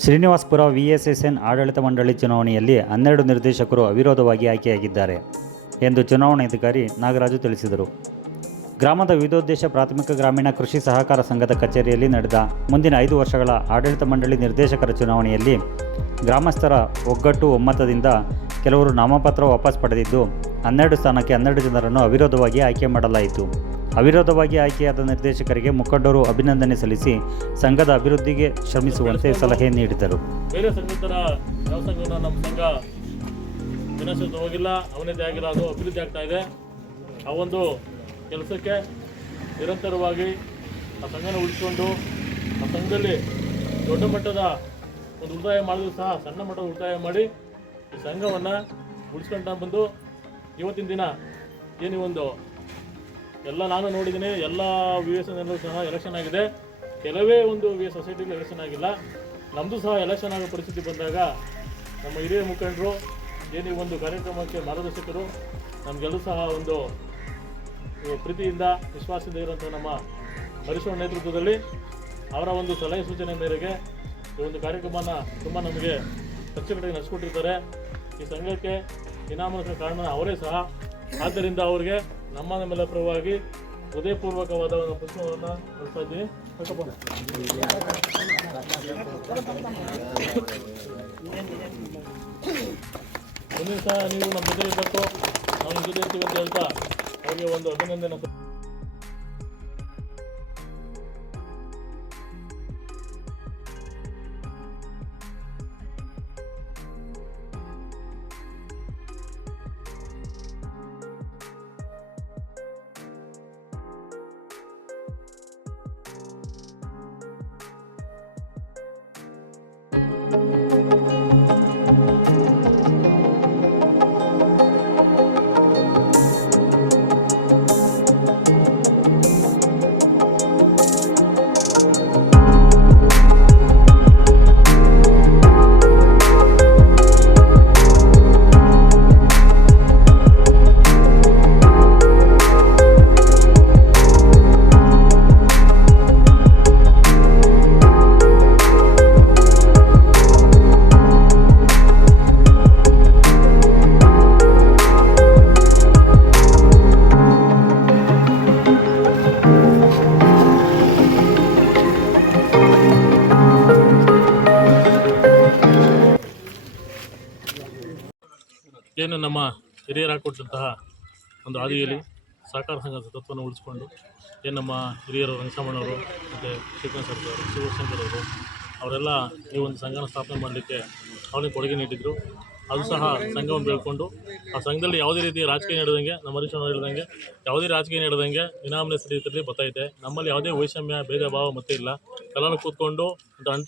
Srinivaspur VSSN ಆಡಳಿತ ಮಂಡಳಿ ಚುನಾವಣೆಯಲ್ಲಿ ಹನ್ನೆರಡು ನಿರ್ದೇಶಕರು ಅವಿರೋಧವಾಗಿ ಆಯ್ಕೆಯಾಗಿದ್ದಾರೆ ಎಂದು ಚುನಾವಣಾಧಿಕಾರಿ ನಾಗರಾಜು ತಿಳಿಸಿದರು. ಗ್ರಾಮದ ವಿವಿಧೋದ್ದೇಶ ಪ್ರಾಥಮಿಕ ಗ್ರಾಮೀಣ ಕೃಷಿ ಸಹಕಾರ ಸಂಘದ ಕಚೇರಿಯಲ್ಲಿ ನಡೆದ ಮುಂದಿನ ಐದು ವರ್ಷಗಳ ಆಡಳಿತ ಮಂಡಳಿ ನಿರ್ದೇಶಕರ ಚುನಾವಣೆಯಲ್ಲಿ ಗ್ರಾಮಸ್ಥರ ಒಗ್ಗಟ್ಟು ಒಮ್ಮತದಿಂದ ಕೆಲವರು ನಾಮಪತ್ರ ವಾಪಸ್ ಪಡೆದಿದ್ದು, ಹನ್ನೆರಡು ಸ್ಥಾನಕ್ಕೆ ಹನ್ನೆರಡು ಜನರನ್ನು ಅವಿರೋಧವಾಗಿ ಆಯ್ಕೆ ಮಾಡಲಾಯಿತು. ಅವಿರೋಧವಾಗಿ ಆಯ್ಕೆಯಾದ ನಿರ್ದೇಶಕರಿಗೆ ಮುಖಂಡರು ಅಭಿನಂದನೆ ಸಲ್ಲಿಸಿ ಸಂಘದ ಅಭಿವೃದ್ಧಿಗೆ ಶ್ರಮಿಸುವಂತೆ ಸಲಹೆ ನೀಡಿದರು. ಬೇರೆ ಸಂಘದ ಥರ ಯಾವ ನಮ್ಮ ಸಂಘ ವಿನಾಶದ ಹೋಗಿಲ್ಲ. ಅವನದೇ ಆಗಿಲ್ಲ ಅದು ಅಭಿವೃದ್ಧಿ ಆಗ್ತಾ ಇದೆ. ಆ ಒಂದು ಕೆಲಸಕ್ಕೆ ನಿರಂತರವಾಗಿ ಆ ಸಂಘನ ಉಳಿಸ್ಕೊಂಡು ಆ ಸಂಘದಲ್ಲಿ ದೊಡ್ಡ ಮಟ್ಟದ ಒಂದು ಉಳಿತಾಯ ಮಾಡಿದ್ರು ಸಹ, ಸಣ್ಣ ಮಟ್ಟದ ಉಳಿತಾಯ ಮಾಡಿ ಈ ಸಂಘವನ್ನು ಉಳಿಸ್ಕೊಂತ ಬಂದು ಇವತ್ತಿನ ದಿನ ಏನು ಒಂದು ಎಲ್ಲ ನಾನು ನೋಡಿದ್ದೀನಿ, ಎಲ್ಲ ವಿ ಎಸ್ ಸಹ ಎಲೆಕ್ಷನ್ ಆಗಿದೆ. ಕೆಲವೇ ಒಂದು ವಿ ಎಸ್ ಸೊಸೈಟಿಲಿ ಎಲೆಕ್ಷನ್ ಆಗಿಲ್ಲ. ನಮ್ಮದು ಸಹ ಎಲೆಕ್ಷನ್ ಆಗೋ ಪರಿಸ್ಥಿತಿ ಬಂದಾಗ ನಮ್ಮ ಹಿರಿಯ ಮುಖಂಡರು, ಏನು ಈ ಒಂದು ಕಾರ್ಯಕ್ರಮಕ್ಕೆ ಮಾರ್ಗದರ್ಶಕರು ನಮಗೆಲ್ಲೂ ಸಹ ಒಂದು ಪ್ರೀತಿಯಿಂದ, ವಿಶ್ವಾಸದಿಂದ ಇರುವಂಥ ನಮ್ಮ ಪರಿಶ್ರಮ ನೇತೃತ್ವದಲ್ಲಿ ಅವರ ಒಂದು ಸಲಹೆ ಸೂಚನೆ ಮೇರೆಗೆ ಈ ಒಂದು ಕಾರ್ಯಕ್ರಮನ ತುಂಬ ನಮಗೆ ಅಚ್ಚುಕಟ್ಟಾಗಿ ನಡೆಸ್ಕೊಟ್ಟಿರ್ತಾರೆ. ಈ ಸಂಘಕ್ಕೆ ಇನಾಮ ಕಾರಣ ಅವರೇ ಸಹ ಆದ್ದರಿಂದ ಅವರಿಗೆ ನಮ್ಮ ನಮ್ಮೆಲ್ಲ ಪರವಾಗಿ ಹೃದಯಪೂರ್ವಕವಾದ ಒಂದು ಪುಷ್ಪವನ್ನು ಕೊಡ್ತಾ ಇದ್ದೀನಿ. ಮುಂದಿನ ಸಹ ನೀವು ನಮ್ಮ ಜೊತೆ ಇರಬೇಕು ನಾವು ಜೊತೆ ಇರ್ತೀವಿ ಅಂತ ಹೇಳ್ತಾ ಅವರಿಗೆ ಒಂದು ಅಭಿನಂದನೆ ಏನು ನಮ್ಮ ಹಿರಿಯರು ಹಾಕೊಟ್ಟಂತಹ ಒಂದು ಹಾದಿಯಲ್ಲಿ ಸಹಕಾರ ಸಂಘದ ತತ್ವವನ್ನು ಉಳಿಸ್ಕೊಂಡು ಏನು ನಮ್ಮ ಹಿರಿಯರು ರಂಗಸಾಮಣ್ಣವರು ಮತ್ತು ಶ್ರೀಕಾಂತ್ ಸರ್ ಶಿವಶಂಕರವರು ಶಿವಶಂಕರ್ ಅವರು, ಅವರೆಲ್ಲ ಈ ಒಂದು ಸಂಘನ ಸ್ಥಾಪನೆ ಮಾಡಲಿಕ್ಕೆ ಅವನಿಗೆ ಕೊಡುಗೆ ನೀಡಿದರು. ಅದು ಸಹ ಸಂಘವನ್ನು ಬೆಳ್ಕೊಂಡು, ಆ ಸಂಘದಲ್ಲಿ ಯಾವುದೇ ರೀತಿ ರಾಜಕೀಯ ನಡೆದಂಗೆ, ನಮ್ಮ ಹರೀಶಣ್ಣ ಹೇಳಿದಂಗೆ, ಯಾವುದೇ ರಾಜಕೀಯ ನಡೆದಂಗೆ ವಿನಾಮನೆ ರೀತಿಯಲ್ಲಿ ಬರ್ತಾಯಿದೆ ನಮ್ಮಲ್ಲಿ ಯಾವುದೇ ವೈಷಮ್ಯ, ಭೇದ ಭಾವ ಮತ್ತೆ ಇಲ್ಲ. ಎಲ್ಲರೂ ಕೂತ್ಕೊಂಡು,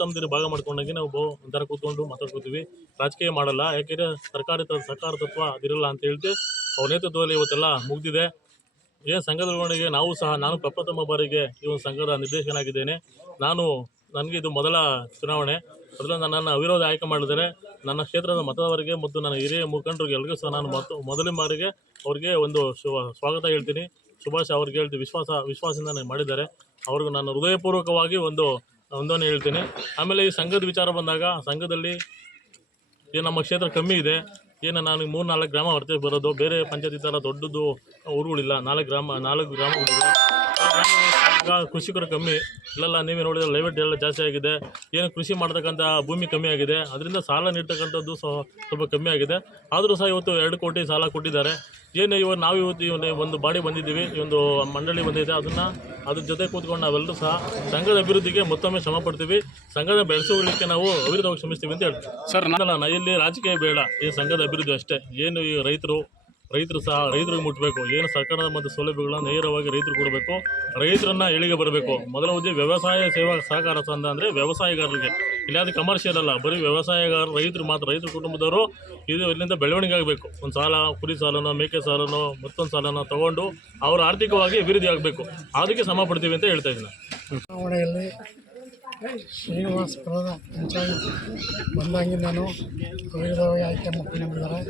ಒಂದು ಭಾಗ ಮಾಡ್ಕೊಂಡಂಗೆ ನಾವು ಬಹು ಒಂಥರ ಕೂತ್ಕೊಂಡು ಮಾತಾಡ್ಕೋತೀವಿ. ರಾಜಕೀಯ ಮಾಡಲ್ಲ, ಯಾಕೆಂದರೆ ಸರ್ಕಾರಿ ಸರ್ಕಾರ ತತ್ವ ಅದಿರಲ್ಲ ಅಂತ ಹೇಳ್ತಿ ಅವ್ರ ನೇತೃತ್ವದಲ್ಲಿ ಇವತ್ತೆಲ್ಲ ಮುಗಿದಿದೆ. ಏನು ಸಂಘದ ಬೆಳವಣಿಗೆ ನಾವು ಸಹ, ನಾನು ಪ್ರಪ್ರಥಮ ಬಾರಿಗೆ ಈ ಒಂದು ಸಂಘದ ನಿರ್ದೇಶಕನಾಗಿದ್ದೇನೆ. ನಾನು, ನನಗೆ ಇದು ಮೊದಲ ಚುನಾವಣೆ. ಅದರಿಂದ ನನ್ನನ್ನು ಅವಿರೋಧ ಆಯ್ಕೆ ಮಾಡಿದರೆ ನನ್ನ ಕ್ಷೇತ್ರದ ಮತದವರಿಗೆ ಮತ್ತು ನನ್ನ ಹಿರಿಯ ಮುಖಂಡರಿಗೆ ಎಲ್ಲರಿಗೂ ಸಹ ನಾನು ಮತ್ತು ಮೊದಲನೇ ಬಾರಿಗೆ ಅವರಿಗೆ ಒಂದು ಸ್ವಾಗತ ಹೇಳ್ತೀನಿ. ಶುಭಾಶಯ ಅವ್ರಿಗೆ ಹೇಳ್ತೀನಿ ವಿಶ್ವಾಸ, ವಿಶ್ವಾಸದಿಂದ ನನಗೆ ಮಾಡಿದ್ದಾರೆ. ಅವ್ರಿಗೂ ನಾನು ಹೃದಯಪೂರ್ವಕವಾಗಿ ಒಂದು, ಒಂದನ್ನು ಹೇಳ್ತೀನಿ. ಆಮೇಲೆ ಈ ಸಂಘದ ವಿಚಾರ ಬಂದಾಗ, ಸಂಘದಲ್ಲಿ ನಮ್ಮ ಕ್ಷೇತ್ರ ಕಮ್ಮಿ ಇದೆ. ಏನು ನಾನು ಮೂರು ನಾಲ್ಕು ಗ್ರಾಮ ಹೊರತೆ ಬರೋದು ಬೇರೆ ಪಂಚಾಯತಿ ಥರ ದೊಡ್ಡದು ಊರುಗಳಿಲ್ಲ. ನಾಲ್ಕು ಗ್ರಾಮ ನಾಲ್ಕು ಗ್ರಾಮದಾಗ ಕೃಷಿಕರು ಕಮ್ಮಿ. ಇಲ್ಲೆಲ್ಲ ನೀವೇ ನೋಡಿದ್ರೆ ಲೈವೇಟ್ ಎಲ್ಲ ಜಾಸ್ತಿ ಆಗಿದೆ. ಏನು ಕೃಷಿ ಮಾಡ್ತಕ್ಕಂಥ ಭೂಮಿ ಕಮ್ಮಿ ಆಗಿದೆ. ಅದರಿಂದ ಸಾಲ ನೀಡ್ತಕ್ಕಂಥದ್ದು ಸಹ ಸ್ವಲ್ಪ ಕಮ್ಮಿ ಆಗಿದೆ. ಆದರೂ ಸಹ ಇವತ್ತು ಎರಡು ಕೋಟಿ ಸಾಲ ಕೊಟ್ಟಿದ್ದಾರೆ. ಏನು ಇವಾಗ ನಾವು ಇವತ್ತು ಇವನ್ನ ಒಂದು- ಬಾಡಿ ಬಂದಿದ್ದೀವಿ. ಈ ಒಂದು ಮಂಡಳಿ ಬಂದಿದೆ. ಅದನ್ನು ಅದ್ರ ಜೊತೆ ಕೂತ್ಕೊಂಡು ನಾವೆಲ್ಲರೂ ಸಹ ಸಂಘದ ಅಭಿವೃದ್ಧಿಗೆ ಮತ್ತೊಮ್ಮೆ ಶ್ರಮ ಪಡ್ತೀವಿ. ಸಂಘದ ಬೆಳೆಸೋಗ್ಲಿಕ್ಕೆ ನಾವು ಅವಿರೋಧವಾಗಿ ಶ್ರಮಿಸ್ತೀವಿ ಅಂತ ಹೇಳ್ತೀವಿ. ಸರ್ ನಾನು ಇಲ್ಲಿ ರಾಜಕೀಯ ಬೇಡ. ಈ ಸಂಘದ ಅಭಿವೃದ್ಧಿ ಅಷ್ಟೇ. ಏನು ಈ ರೈತರು ರೈತರು ಸಹ, ರೈತರಿಗೆ ಮುಟ್ಟಬೇಕು ಏನು ಸರ್ಕಾರದ ಮತ್ತು ಸೌಲಭ್ಯಗಳನ್ನ ನೇರವಾಗಿ ರೈತರು ಕೊಡಬೇಕು. ರೈತರನ್ನ ಏಳಿಗೆ ಬರಬೇಕು. ಮೊದಲ ಉದ್ದಿ ವ್ಯವಸಾಯ ಸೇವಾ ಸಹಕಾರ ಸಂಘ ಅಂದರೆ ವ್ಯವಸಾಯಗಾರರಿಗೆ. ಅದು ಕಮರ್ಷಿಯಲ್ ಅಲ್ಲ. ಬರೀ ವ್ಯವಸಾಯಗಾರ, ರೈತರು ಮಾತ್ರ, ರೈತರ ಕುಟುಂಬದವರು ಇದು ಇಲ್ಲಿಂದ ಬೆಳವಣಿಗೆ ಆಗಬೇಕು. ಒಂದು ಸಾಲ, ಕುರಿ ಸಾಲನೋ, ಮೇಕೆ ಸಾಲನೋ, ಮತ್ತೊಂದು ಸಾಲನ ತಗೊಂಡು ಅವರು ಆರ್ಥಿಕವಾಗಿ ಅಭಿವೃದ್ಧಿ ಆಗಬೇಕು. ಅದಕ್ಕೆ ಸಮ ಪಡ್ತೀವಿ ಅಂತ ಹೇಳ್ತಾ ಇದ್ದೀನಿ. ಶ್ರೀನಿವಾಸಪುರದ ಪಂಚಾಯತ್ ಬಂದಾಗಿಂದನೂ ವಿವಿಧವಾಗಿ ಆಯ್ಕೆ ಮಾಡಿಕೊಂಡಿದ್ದಾರೆ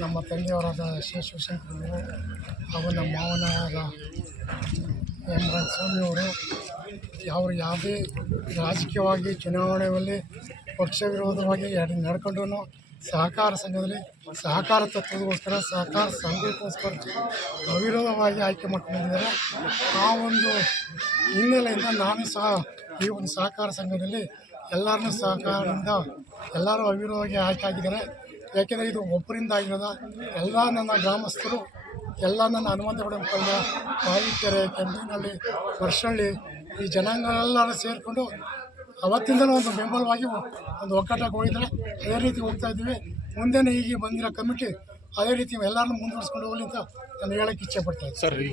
ನಮ್ಮ ತಂದೆಯವರಾದ ಶ್ರೀ ಶಿವಶಂಕರವರು ಹಾಗೂ ನಮ್ಮ ಮಾವನಾದ ಎಂ ಸ್ವಾಮಿಯವರು ಅವರು ಯಾವುದೇ ರಾಜಕೀಯವಾಗಿ, ಚುನಾವಣೆಯಲ್ಲಿ ಪಕ್ಷ ವಿರೋಧವಾಗಿ ಎರಡು ನಡ್ಕೊಂಡು ಸಹಕಾರ ಸಂಘದಲ್ಲಿ ಸಹಕಾರ ತತ್ವದಗೋಸ್ಕರ, ಸಹಕಾರ ಸಂಘಕ್ಕೋಸ್ಕರ ಅವಿರೋಧವಾಗಿ ಆಯ್ಕೆ ಮಾಡ್ಕೊಂಡಿದ್ದಾರೆ. ಆ ಒಂದು ಹಿನ್ನೆಲೆಯಿಂದ ನಾನು ಸಹ ಈ ಒಂದು ಸಹಕಾರ ಸಂಘದಲ್ಲಿ ಎಲ್ಲರನ್ನೂ ಸಹಕಾರದಿಂದ ಎಲ್ಲರೂ ಅವಿರೋಧವಾಗಿ ಆಯ್ಕೆ ಆಗಿದ್ದಾರೆ. ಯಾಕೆಂದರೆ ಇದು ಒಬ್ಬರಿಂದ ಆಗಿರೋದ. ಎಲ್ಲ ನನ್ನ ಗ್ರಾಮಸ್ಥರು, ಎಲ್ಲ ನನ್ನ ಹನುಮಂತಗೌಡ ಮುಖಂಡ ಬಾವಿಕೆರೆ ಕೆಂಪಿನಹಳ್ಳಿ ವರ್ಷಹಳ್ಳಿ, ಈ ಜನಾಂಗಳೆಲ್ಲರೂ ಸೇರಿಕೊಂಡು ಅವತ್ತಿಂದಲೂ ಒಂದು ಬೆಂಬಲವಾಗಿ ಒಂದು ಒಗ್ಗಟ್ಟಾಗಿ ಹೋಗಿದ್ದಾರೆ. ಅದೇ ರೀತಿ ಹೋಗ್ತಾ ಇದ್ದೀವಿ. ಮುಂದೆನೇ ಈಗ ಬಂದಿರೋ ಕಮಿಟಿ, ಅದೇ ರೀತಿ ಎಲ್ಲರನ್ನೂ ಮುಂದುವರಿಸ್ಕೊಂಡು ಹೋಗಲಿ ಅಂತ ನಾನು ಹೇಳೋಕ್ಕೆ ಇಚ್ಛೆ ಪಡ್ತಾ ಇದ್ದೀನಿ.